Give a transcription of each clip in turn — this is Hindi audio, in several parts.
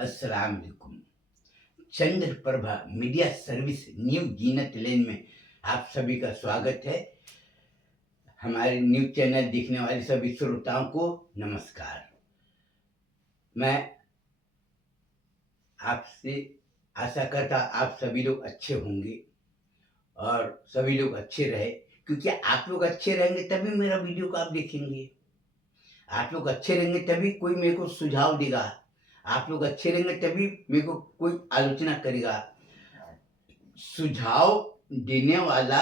अस्सलाम वालेकुम। चंद्र प्रभा मीडिया सर्विस न्यू जीनत लेन में आप सभी का स्वागत है। हमारे न्यूज चैनल देखने वाले सभी श्रोताओं को नमस्कार। मैं आपसे आशा करता आप सभी लोग अच्छे होंगे और सभी लोग अच्छे रहे, क्योंकि आप लोग अच्छे रहेंगे तभी मेरा वीडियो को आप देखेंगे। आप लोग अच्छे रहेंगे तभी कोई मेरे को सुझाव देगा। आप लोग अच्छे रहेंगे तभी मेरे को कोई आलोचना करेगा। सुझाव देने वाला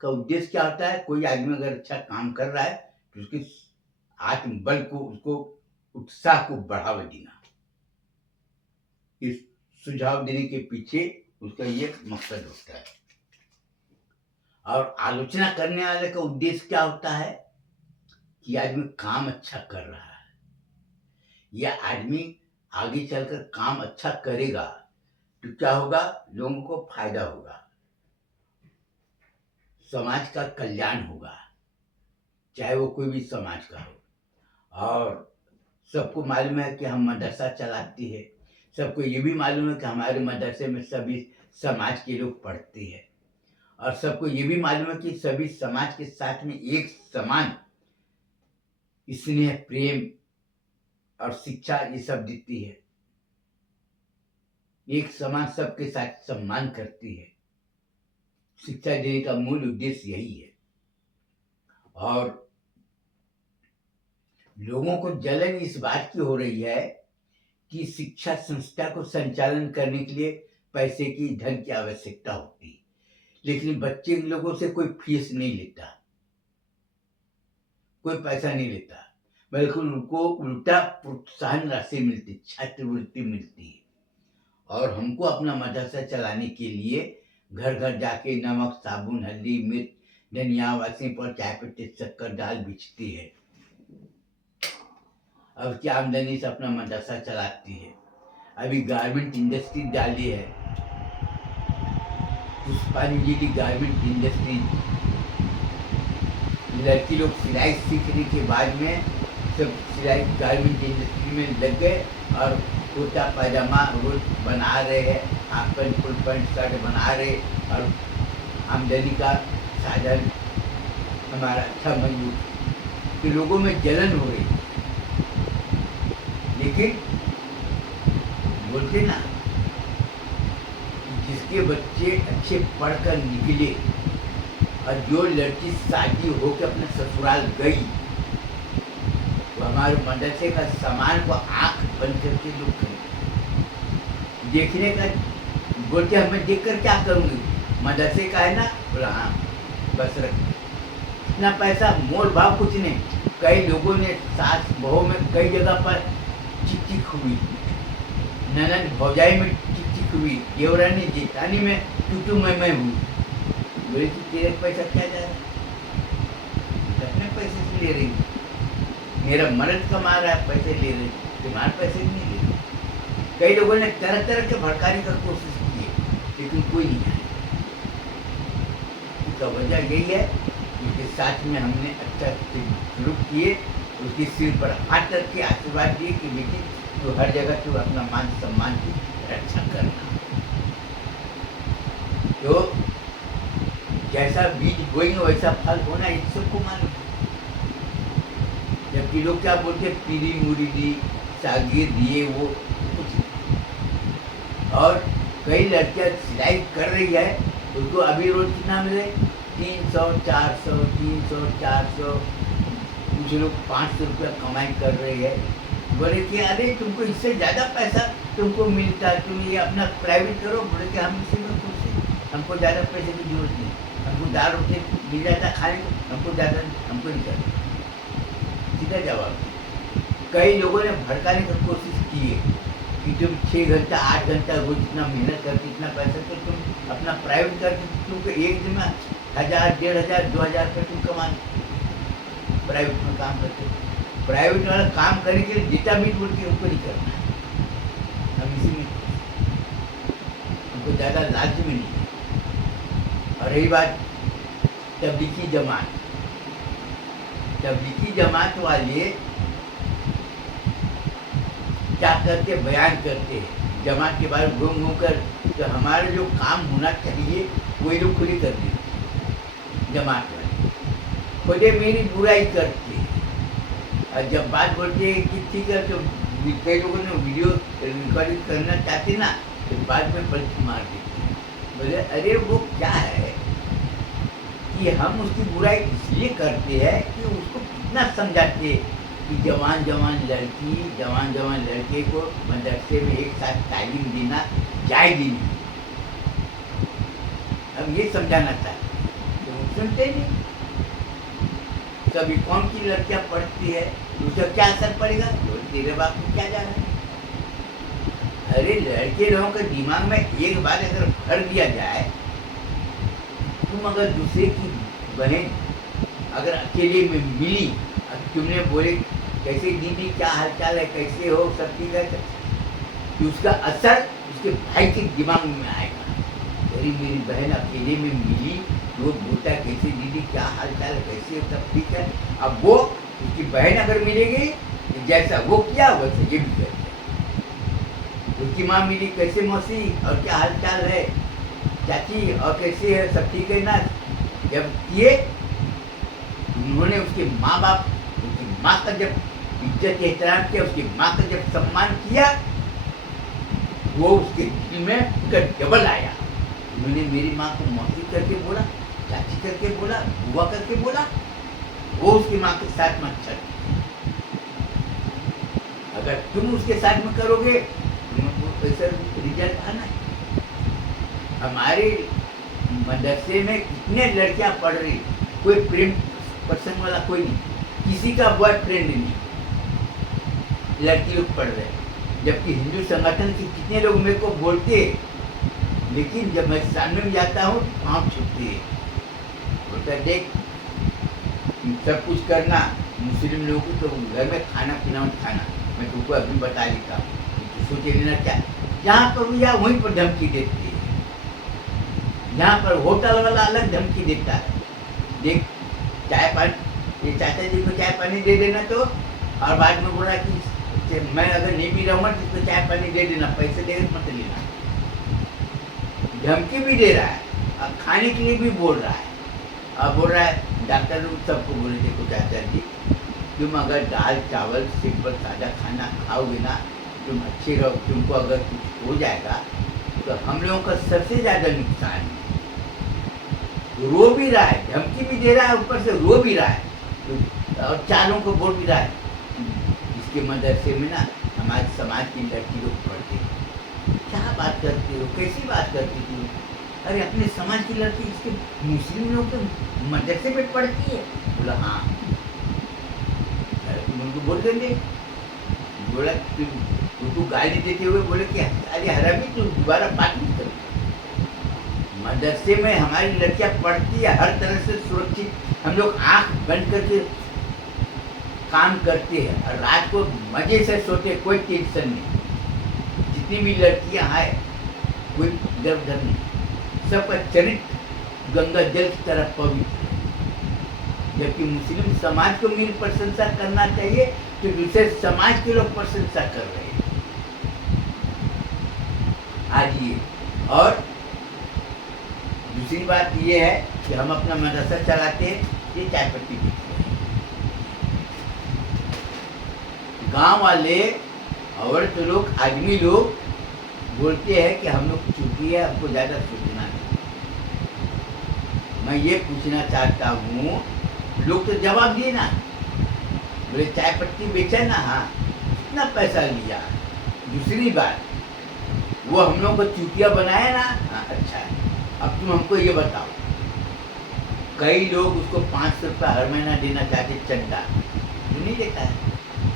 का उद्देश्य क्या होता है? कोई आदमी अगर अच्छा काम कर रहा है तो उसके आत्मबल को, उसको उत्साह को बढ़ावा देना। इस सुझाव देने के पीछे उसका ये मकसद होता है। और आलोचना करने वाले का उद्देश्य क्या होता है कि आदमी काम अच्छा कर रहा है, या आदमी आगे चलकर काम अच्छा करेगा तो क्या होगा? लोगों को फायदा होगा, समाज का कल्याण होगा, चाहे वो कोई भी समाज का हो। और सबको मालूम है कि हम मदरसा चलाते हैं। सबको ये भी मालूम है कि हमारे मदरसे में सभी समाज के लोग पढ़ते हैं। और सबको ये भी मालूम है कि सभी समाज के साथ में एक समान स्नेह, प्रेम और शिक्षा ये सब देती है। एक समान सबके साथ सम्मान करती है। शिक्षा देने का मूल उद्देश्य यही है। और लोगों को जलन इस बात की हो रही है कि शिक्षा संस्था को संचालन करने के लिए पैसे की, धन की आवश्यकता होती है, लेकिन बच्चे लोगों से कोई फीस नहीं लेता, कोई पैसा नहीं लेता, बल्कि उनको उल्टा प्रोत्साहन राशि मिलती, छात्रवृत्ति मिलती है। और हमको अपना मदरसा चलाने के लिए घर घर जाके नमक, साबुन, हल्दी, मिर्च, धनिया, वासी पर चाय पत्ती, शक्कर, दाल बेचती है। अब क्या आमदनी से अपना मदरसा चलाती है। अभी गारमेंट इंडस्ट्री डाली है, पुष्पांजलि की गारमेंट इंडस्ट्री। लड़की लोग सिलाई सीखने के बाद में सब सिलाई गारमेंट इंडस्ट्री में लग गए और कुर्ता पैजामा रोज बना रहे हैं, half pant, full pant, shirt बना रहे और आमदनी का साधन हमारा अच्छा मजबूत। तो लोगों में जलन हो रही, लेकिन बोलते ना, जिसके बच्चे अच्छे पढ़कर निकले और जो लड़की शादी होकर अपने ससुराल गई, तो हमारे मदरसे का सामान को आंख बंद करके लोग खरीदते। देखने का बोलते हैं, मैं देखकर क्या करूंगी, मदरसे का है ना, बोला हाँ बस रख। इतना पैसा मोल भाव कुछ नहीं। कई लोगों ने सास बहू में कई जगह पर चिक चिक हुई, ननद भौजाई में चिक चिक हुई, देवरानी जेठानी में टूटू मैं हुई। बोले कि तेरे पैसा क्या जा रहा है? अपने पैसे से ले रही, मेरा मर्द कमा रहा है, पैसे ले रही, तुम्हारे पैसे नहीं ले रही। कई लोगों ने तरह तरह के भड़काने का कोशिश की, लेकिन कोई नहीं आया। इसका वजह यही है कि साथ में हमने अच्छा शुरू किए, उसके सिर पर हाथ रख के आशीर्वाद दिए कि बेटी तो हर जगह तो अपना मान सम्मान की रक्षा करना। तो जैसा बीज बोएंगे वैसा फल होना, इन सबको मालूम। जबकि लोग क्या बोलते, पीरी मुरीदी सागिर दिए वो कुछ। और कई लड़कियां सिलाई कर रही है, उनको अभी रोज कितना मिले? 300, 400, 300, 400, कुछ लोग 500 रुपया कमाई कर रहे हैं। बोले कि अरे तुमको इससे ज़्यादा पैसा तुमको मिलता है, तुम ये अपना प्राइवेट करो। बोले कि हम इसी में खुश हैं, हमको ज़्यादा पैसे की जरूरत नहीं, हमको दाल रोटी मिल जाता खाने को, हमको ज़्यादा हमको नहीं चाहिए। सीधा जवाब। कई लोगों ने भड़काने की कोशिश की है कि तुम 6 घंटा 8 घंटा रोज इतना मेहनत करके इतना पैसा तो तुम अपना प्राइवेट करके तुमको एक दिन में 1000, 1500, 2000 रुपये तुम कमा प्राइवेट में काम करते। प्राइवेट वाला काम करने के लिए जितना भी बोल के हमको नहीं करना है, हम इसी में हमको ज़्यादा लालच में नहीं। और रही बात तबलीगी जमात, तबलीगी जमात वाले क्या करते, बयान करते हैं जमात के बारे में घूम घूम कर। तो हमारा जो काम होना चाहिए वही लोग खुद ही कर देते जमात वाले, खुदे मेरी बुराई करते हैं। और जब बात बोलते हैं कि ठीक है, तो कई लोगों ने वीडियो रिकॉर्डिंग करना चाहते ना, तो बाद में पलटी मार देते हैं। बोले अरे वो क्या है कि हम उसकी बुराई इसलिए करते हैं कि उसको कितना समझाते हैं कि जवान जवान लड़की, जवान जवान लड़के को मदरसे में एक साथ तालीम देना जायज़ ही नहीं। अब ये समझाना चाहते हैं, तो वो सुनते नहीं। कभी कौन की लड़कियां पढ़ती है, उसका क्या असर पड़ेगा, तो तेरे बाप को क्या जा रहा है। अरे लड़के लोगों के दिमाग में एक बात अगर भर दिया जाए, तुम अगर दूसरे की बहन अगर अकेले में मिली, तुमने बोले कैसे दीदी क्या हालचाल है, कैसे हो, सब ठीक है, तो उसका असर उसके भाई के दिमाग में आएगा। अरे मेरी बहन अकेले में मिली, वो बोलता है कैसे दीदी क्या हालचाल है, कैसे हो, सब ठीक है। अब वो उसकी बहन अगर मिलेगी, जैसा वो किया वैसे ये भी करते। उसकी माँ मिली, कैसे मौसी और क्या हालचाल है, चाची और कैसे है, सब ठीक है ना। जब किए उन्होंने उसके माँ बाप, उसकी माँ का जब इज्जत एहतराम किया, उसकी माँ का जब सम्मान किया, वो उसके दिल में उसका डबल आया। उन्होंने मेरी माँ को मौसी करके बोला, चाची करके बोला, बुआ करके बोला, वो उसकी माँ के साथ में अच्छा। अगर तुम उसके साथ में करोगे, तुमको ऐसा रिजल्ट आना है। हमारे मदरसे में कितने लड़कियां पढ़ रही, कोई प्रेम प्रसंग वाला कोई नहीं, किसी का बॉयफ्रेंड नहीं, लड़की लोग पढ़ रहे। जबकि हिंदू संगठन के कितने लोग मेरे को बोलते, लेकिन जब मैं सामने में जाता हूँ पाँव छूटते हैं। बोलता देख सब कुछ करना मुस्लिम लोगों को, तो घर में खाना पीना मत खाना, मैं तुमको अभी बता देता हूँ, तो सोचे लेना क्या। जहाँ पर भी जाओ वहीं पर धमकी देती है। यहाँ पर होटल वाला अलग धमकी देता है, देख चाय पानी, ये चाचा जी को चाय पानी दे देना, तो और बाद में बोला कि मैं अगर नहीं भी रहूँगा तो इसको चाय पानी दे देना, पैसे देकर मत लेना। धमकी भी दे रहा है और खाने के लिए भी बोल रहा है। अब बोल रहा है डॉक्टर लोग सबको बोले देखो चाचा जी, तुम अगर दाल चावल सिंपल सादा खाना खाओगे ना, तुम अच्छे रहो, तुमको अगर कुछ हो जाएगा तो हम लोगों का सबसे ज़्यादा नुकसान है। रो भी रहा है, धमकी भी दे रहा है, ऊपर से रो भी रहा है और चारों को बोल भी रहा है इसके मदरसे में ना हमारे समाज की लड़की लोग पढ़ती है। क्या बात करती हो, कैसी बात करती थी। अरे अपने समाज की लड़की इसके मुस्लिम लोग के मदरसे में पढ़ती है। बोला हाँ, तुम उनको बोल देंगे। बोला तू गाली देते हुए बोले कि अरे हरामी तू दोबारा बात नहीं कर। मदरसे में हमारी लड़कियां पढ़ती है, हर तरह से सुरक्षित, हम लोग आंख बंद करके काम करते हैं और रात को मजे से सोते, कोई टेंशन नहीं। जितनी भी लड़कियां हैं कोई डर डर नहीं, सबका चरित्र गंगा जल की तरह पवित्र है। जबकि मुस्लिम समाज को मेरी प्रशंसा करना चाहिए, तो दूसरे समाज के लोग प्रशंसा कर रहे हैं आज ये। और दूसरी बात ये है कि हम अपना मदरसा चलाते हैं, ये चाय पत्ती बेचते हैं। गांव वाले औरत लोग, आदमी लोग बोलते हैं कि हम लोग चूकी है, हमको ज़्यादा सोचना नहीं। मैं ये पूछना चाहता हूँ, लोग तो जवाब दिए ना, बोले चाय पत्ती बेचा ना, हाँ कितना पैसा लिया। दूसरी बात, वो हम लोग को चूतिया बनाया ना, हाँ अच्छा है। अब तुम हमको ये बताओ, कई लोग उसको 500 रुपये हर महीना देना चाहते चंदा, तो नहीं देता है।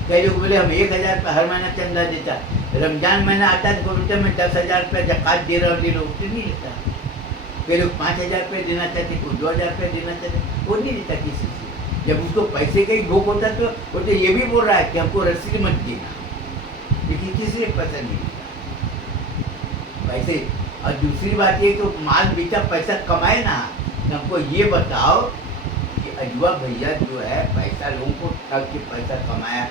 कई लोग बोले हम 1000 रुपये हर महीना चंदा देता, रमजान महीना आता है तो बोलते मैं 10,000 रुपये ज़कात दे रहा हूँ, ले लो, तो नहीं देता। कई लोग 5,000 रुपये देना चाहते, कोई 2,000 रुपये देना चाहते, वो नहीं देता किसी से। जब उसको पैसे का ही भूख होता तो वो तो ये भी बोल रहा है कि हमको रसीद मत देना, लेकिन किसी से पैसा नहीं देता पैसे। और दूसरी बात ये तो माल बेचा पैसा कमाए ना, हमको ये बताओ कि अजवा भैया जो है पैसा लोगों को ठग के पैसा कमाया,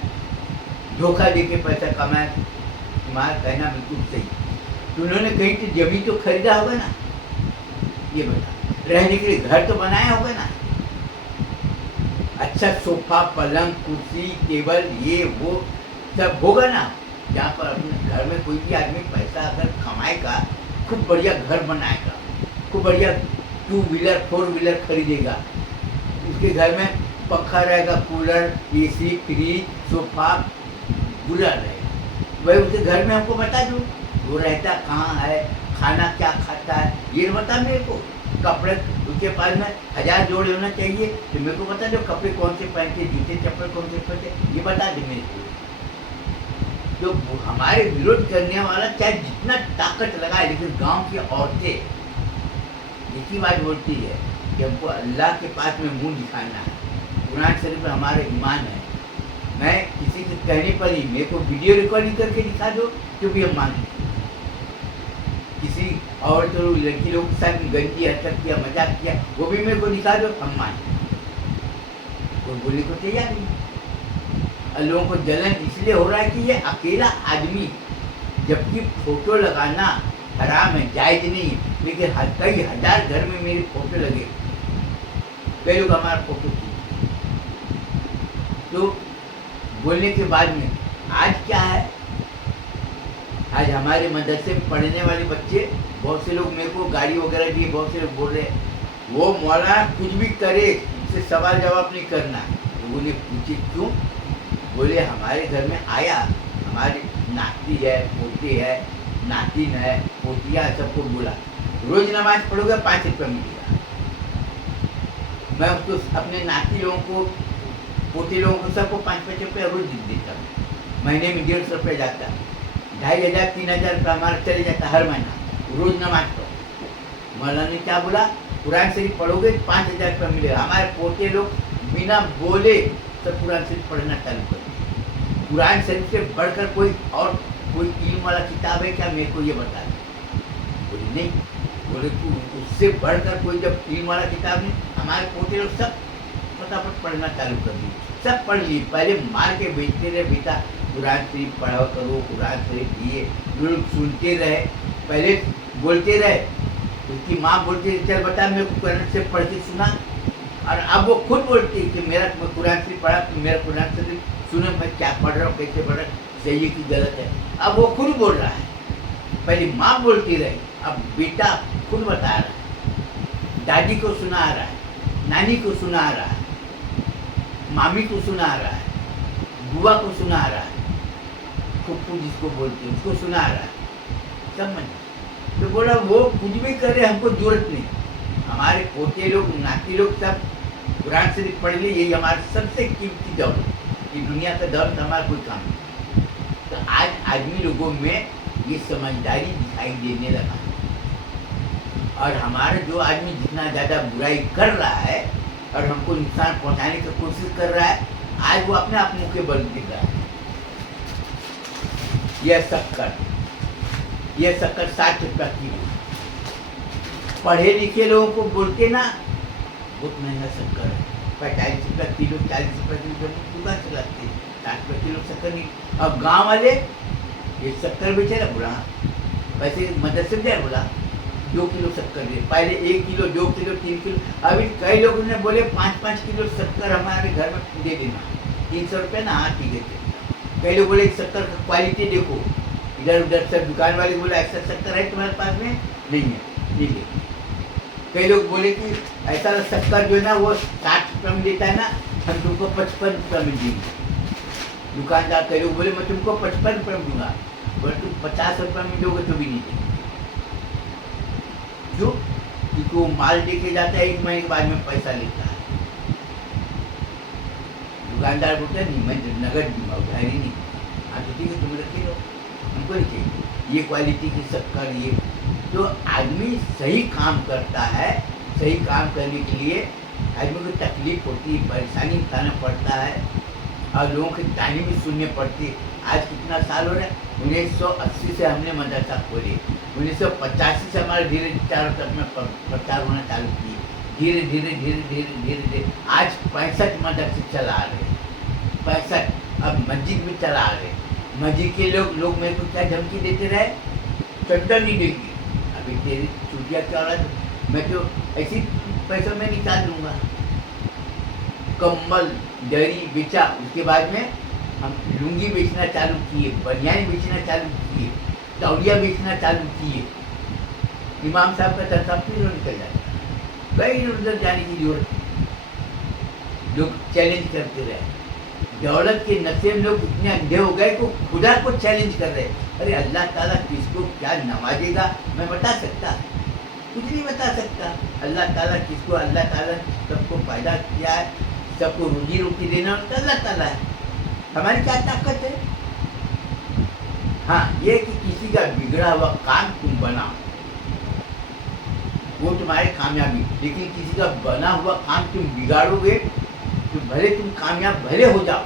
धोखा दे के पैसा कमाया। तुम्हारा कहना बिल्कुल सही। तो उन्होंने कहीं तो जमीन तो खरीदा होगा ना, ये बता, रहने के लिए घर तो बनाया होगा ना, अच्छा सोफा पलंग कुर्सी टेबल ये वो सब होगा ना, जहाँ पर अपने घर में कोई भी आदमी पैसा अगर कमाएगा, खूब बढ़िया घर बनाएगा, खूब बढ़िया 2 व्हीलर 4 व्हीलर खरीदेगा, उसके घर में पंखा रहेगा, कूलर एसी फ्रिज सोफा पूरा रहेगा। वही उसके घर में हमको बता दो वो रहता कहाँ है, खाना क्या खाता है, ये बता मेरे को। कपड़े उसके पास में 1000 जोड़े होना चाहिए, तो मेरे को बता दो कपड़े कौन से पहनते, जूते चप्पल कौन से पहनते, ये बता दे मेरे को। जो हमारे विरोध करने वाला चाहे जितना ताकत लगाए, लेकिन गांव की औरतें एक ही बात बोलती है कि हमको अल्लाह के पास में मुंह दिखाना है, कुरान शरीफ में हमारा ईमान है। मैं किसी के कहने पर ही मेरे को वीडियो रिकॉर्डिंग करके दिखा दो तो भी हम मानते। किसी और तो लड़की लोग के साथ गंदी हरकत किया, मजाक किया, वो भी मेरे को दिखा दो, हम मानते। कोई बोलने को तैयार नहीं। और लोगों को जलन इसलिए हो रहा है कि ये अकेला आदमी, जबकि फोटो लगाना हराम है, जायज नहीं है, लेकिन कई हजार घर में मेरे फोटो लगे, कई लोग हमारा फोटो खींचे। तो बोलने के बाद में आज क्या है, आज हमारे मदरसे में पढ़ने वाले बच्चे, बहुत से लोग मेरे को गाड़ी वगैरह दिए, बहुत से लोग बोल रहे हैं वो मौलाना कुछ भी करे उससे सवाल जवाब नहीं करना। लोगों ने पूछे क्यों, बोले हमारे घर में आया, हमारी नाती है, पोती है, नातिन है, पोतिया, सबको बोला रोज नमाज पढ़ोगे 5 रुपये मिलेगा। मैं उसको अपने नाती लोगों को, पोते लोगों को, सबको 5-5 रुपये रोज देता हूँ। महीने में 150 रुपये जाता है, 2500-3000 रुपये हमारा चले जाता हर महीना, रोज नमाज पढ़ो। मौलाना ने क्या बोला, कुरान शरीफ पढ़ोगे 5000 रुपये मिलेगा। हमारे पोते लोग बिना बोले सब कुरान शरीफ पढ़ना चालू कर दिए। कुरान शरीफ से बढ़कर कोई और कोई इल्म वाला किताब है क्या, मेरे को ये बता दे। बोले नहीं, बोले उससे बढ़कर कोई जब इल्म वाला किताब नहीं, हमारे पोते लोग सब फटाफट पढ़ना चालू कर दिए, सब पढ़ लिए। पहले मार के बेचते रहे, बेटा कुरान शरीफ पढ़ा करो, कुरान शरीफ दिए, लोग सुनते रहे, पहले बोलते रहे, उसकी माँ बोलती है चल बता मेरे को कुरान से पढ़ के सुना, और अब वो खुद बोलती है कि मेरा कुरान शरीफ पढ़ा, मेरा कुरान शरीफ सुनो, मैं क्या पढ़ रहा हूँ, कैसे पढ़ रहा हूँ, सही है कि गलत है। अब वो खुद बोल रहा है, पहले माँ बोलती रही, अब बेटा खुद बता रहा है, दादी को सुना रहा है, नानी को सुना रहा है, मामी को सुना रहा है, बुआ को सुना रहा है, फुप्पू जिसको बोलते हैं उसको सुना रहा है, सब मन। तो बोला वो कुछ भी करे हमको जरूरत नहीं, हमारे पोते लोग नाती लोग सब कुरान शरीफ पढ़ लिए, यही हमारे सबसे कीमती दौलत, ये दुनिया का दौलत हमारा कोई काम नहीं। तो आज आदमी लोगों में ये समझदारी दिखाई देने लगा, और हमारा जो आदमी जितना ज़्यादा बुराई कर रहा है और हमको नुकसान पहुंचाने की कोशिश कर रहा है, आज वो अपने आप मुँह के बल दिख रहा है। यह शक्कर 60 रुपया किलो, पढ़े लिखे लोगों को बोलते ना बहुत महंगा शक्कर है, 45 रुपया किलो, 40 रुपया किलो दुकान चलाते, 60 रुपये किलो शक्कर नहीं। अब गांव वाले ये शक्कर बेचे ना, बोला वैसे मदरसे में जाए, बोला 2 किलो शक्कर दे, पहले 1 किलो 2 किलो 3 किलो, अभी कई लोगों ने बोले 5-5 किलो शक्कर हमारे घर में दे देना, 300 रुपये ना, हाँ ठीक है। कई लोग बोले शक्कर का क्वालिटी देखो, इधर उधर सब दुकान वाले बोला ऐसा शक्कर है तुम्हारे पास में, नहीं है, ठीक है। कई लोग बोले कि ऐसा शक्कर जो है ना वो 60 रुपये में देता है ना, हम तुमको 55 रुपये में देंगे। दुकानदार कई लोग बोले मैं तुमको 55 रुपये में दूंगा, बोले तुम 50 रुपये में दोगे तो भी नहीं देंगे। क्यों? क्योंकि वो माल देके जाता है, 1 महीने के बाद में पैसा लेता है। दुकानदार बोलता है नहीं मैं नगद दूंगा, उधारी नहीं। हाँ तो ठीक है तुम रखे लो, हमको नहीं चाहिए ये क्वालिटी की शक्कर। ये जो आदमी सही काम करता है, सही काम करने के लिए आदमी को तकलीफ होती है, परेशानी उठाना पड़ता है, और लोगों की तानी भी सुननी पड़ती है। आज कितना साल हो रहा है, 1980 से हमने मदरसा खोली, 1985 से हमारे धीरे चारों तरफ में प्रचार होना चालू किए, धीरे धीरे आज 65 मदरसे चला रहे हैं, 65। अब मस्जिद में चला आ रहे, मस्जिद के लोग मेरे को क्या धमकी देते रहे, चंदा नहीं देंगे, अभी तेरी चुटिया क्या रहा है, मैं तो ऐसी पैसों में निकाल लूँगा। कम्बल दरी बेचा, उसके बाद में हम लुंगी बेचना चालू किए, बनियान बेचना चालू किए, तौलिया बेचना चालू किए। इमाम साहब का तनख्वाह फिर निकल जाता, कहीं उधर जाने की जरूरत नहीं। लोग चैलेंज करते रहे, दौलत के नशे में लोग इतने अंधे हो गए कि खुदा को चैलेंज कर रहे। अरे अल्लाह ताला किसको क्या नवाजेगा मैं बता सकता, कुछ नहीं बता सकता। अल्लाह ताला किसको, अल्लाह ताला सबको पैदा किया है, सबको रोजी रोटी देना तो अल्लाह ताला है, हमारी क्या ताकत है। हाँ, ये कि किसी का बिगड़ा हुआ काम तुम बनाओ, वो तुम्हारी कामयाबी, लेकिन किसी का बना हुआ काम तुम बिगाड़ोगे तो भले तुम कामयाब भले हो जाओ,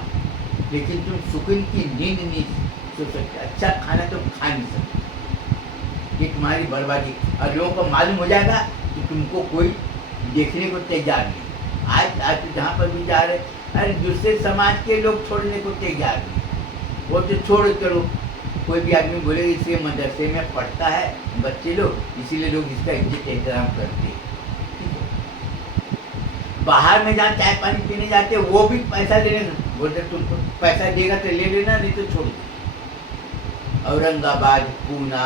लेकिन तुम सुकून की नींद नहीं सो सकते, अच्छा खाना तुम खा नहीं सकते, ये तुम्हारी बर्बादी। और लोगों को मालूम हो जाएगा कि तुमको कोई देखने को तैयार नहीं। आज तो जहाँ पर भी जा रहे, अरे दूसरे समाज के लोग छोड़ने को तैयार नहीं, वो तो छोड़ करो। कोई भी आदमी बोले इसके मदरसे में पढ़ता है बच्चे लोग, इसीलिए लोग इसका इज्जत एहतराम करते हैं। बाहर में जहाँ चाय पानी पीने जाते वो भी पैसा लेने, बोलते तुमको पैसा देगा तो ले लेना, नहीं तो छोड़ दो। औरंगाबाद, पूना,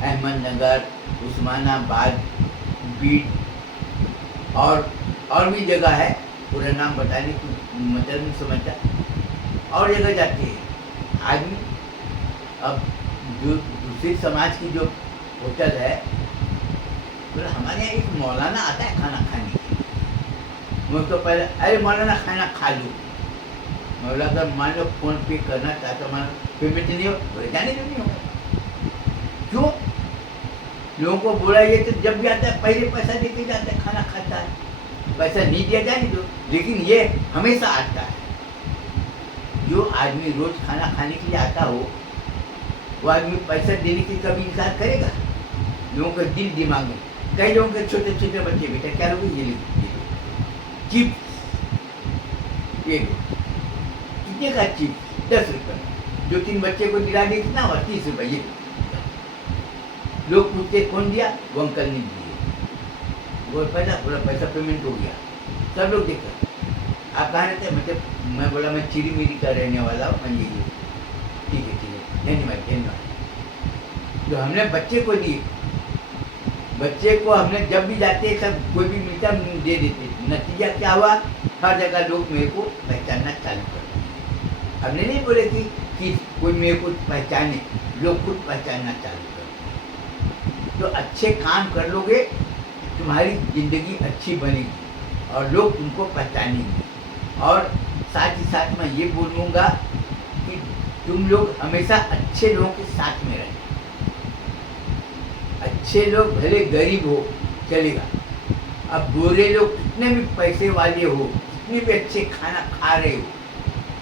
अहमदनगर, उस्मानाबाद, बीड और भी जगह है, पूरा नाम बताने की मतलब नहीं समझता, और जगह जाते हैं आदमी। अब जो दूसरे समाज की जो होटल है, बोला हमारे यहाँ एक मौलाना आता है खाना खाने के, मैं तो पहले अरे मौलाना खाना खा लूँ, मौला का मान लो फोन पे करना चाहता, मान पेमेंट नहीं हो, बोले जाने जो नहीं होगा। क्यों? लोगों को बोला ये तो जब भी आता है पहले पैसा देके जाता है, खाना खाता है, पैसा नहीं दिया जाने दो, लेकिन ये हमेशा आता है। जो आदमी रोज खाना खाने के लिए आता हो, वो आदमी पैसा देने की कभी इनकार करेगा? लोगों का दिल दिमाग में, कई लोगों के छोटे छोटे बच्चे बेटा क्या लोग ये चिप्स, ये कितने का चिप्स, 10 रुपये, 2-3 बच्चे को दिला दे कितना हुआ, 30 रुपये। ये लोग पूछते कौन दिया, वो अंकल ने दिए, वो पूरा पैसा पेमेंट हो गया। सब लोग देखा आप कहाँ रहते हैं, मतलब मैं बोला मैं चिड़ी मिरी का रहने वाला हूँ, मैं ये ठीक है धन्यवाद धन्यवाद। जो हमने बच्चे को दी, बच्चे को हमने जब भी जाते सब कोई भी मिलता दे देते, नतीजा क्या हुआ, हर जगह लोग मेरे को पहचानना चालू कर दिए। हमने नहीं बोले कि कोई मेरे को पहचाने, लोग खुद पहचानना चालू कर। तो अच्छे काम कर लोगे तुम्हारी ज़िंदगी अच्छी बनेगी और लोग तुमको पहचानेंगे। और साथ ही साथ मैं ये बोलूँगा कि तुम लोग हमेशा अच्छे लोगों के साथ में रहें। अच्छे लोग भले गरीब हो चलेगा, अब बुरे लोग कितने भी पैसे वाले हो, कितने भी अच्छे खाना खा रहे हो,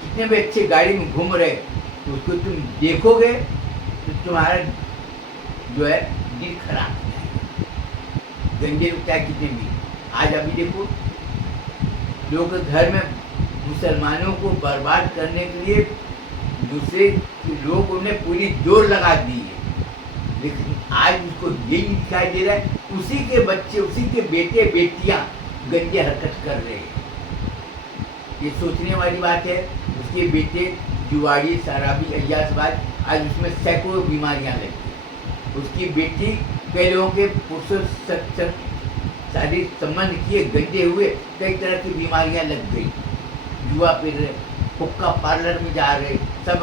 कितने भी अच्छे गाड़ी में घूम रहे, तो उसको तुम देखोगे तो तुम्हारा जो है दिल खराब हो जाएगा। गंदे लोग चाहे कितने भी, आज अभी देखो लोग घर में मुसलमानों को बर्बाद करने के लिए दूसरे लोग उन्हें पूरी जोर लगा दी है, लेकिन आज उसको ये नहीं दिखाई दे रहा है, उसी के बच्चे, उसी के बेटे बेटियां गंदे हरकत कर रहे हैं। ये सोचने वाली बात है। उसके बेटे जुआरी, शराबी, अय्यासबाज, आज उसमें सैकड़ों बीमारियां लगी हैं। उसकी बेटी कई लोगों के पुरुषों से शारीरिक संबंध किए, गंदे हुए, कई तरह की बीमारियां लग गई। जुआ पी रहे, हुक्का पार्लर में जा रहे, सब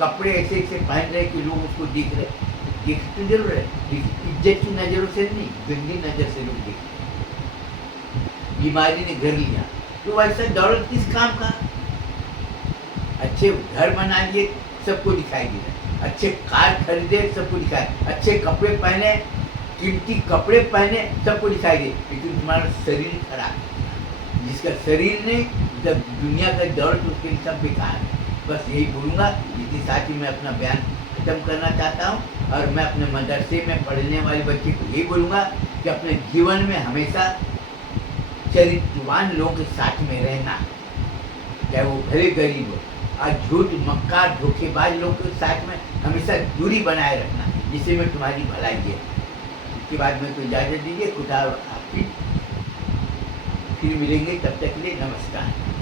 कपड़े ऐसे ऐसे पहन रहे कि लोग उसको देख रहे। देख तो जरूर है, लेकिन इज्जत की नज़रों से नहीं, गंदी नज़र से लोग देखते। बीमारी ने घर लिया, तो वैसा दौलत किस काम का? अच्छे घर बना लिए, सबको दिखाई दे रहा है, अच्छे कार खरीदे, सबको दिखाई, अच्छे कपड़े पहने, कीमती कपड़े पहने, सबको दिखाई दे, लेकिन तुम्हारा शरीर खराब है। जिसका शरीर नहीं, जब दुनिया का दौलत उसके लिए सब बेकार है। बस यही बोलूँगा, इसके साथ ही मैं अपना बयान खत्म करना चाहता हूँ। और मैं अपने मदरसे में पढ़ने वाले बच्चे को यही बोलूँगा कि अपने जीवन में हमेशा चरित्रवान लोगों के साथ में रहना, चाहे वो भले गरीब हो, और झूठ मक्कार धोखेबाज लोगों के साथ में हमेशा दूरी बनाए रखना, जिससे में तुम्हारी भलाई है। इसके बाद में तो इजाज़त दीजिए, खुदा आपकी। फिर मिलेंगे, तब तक के लिए नमस्कार।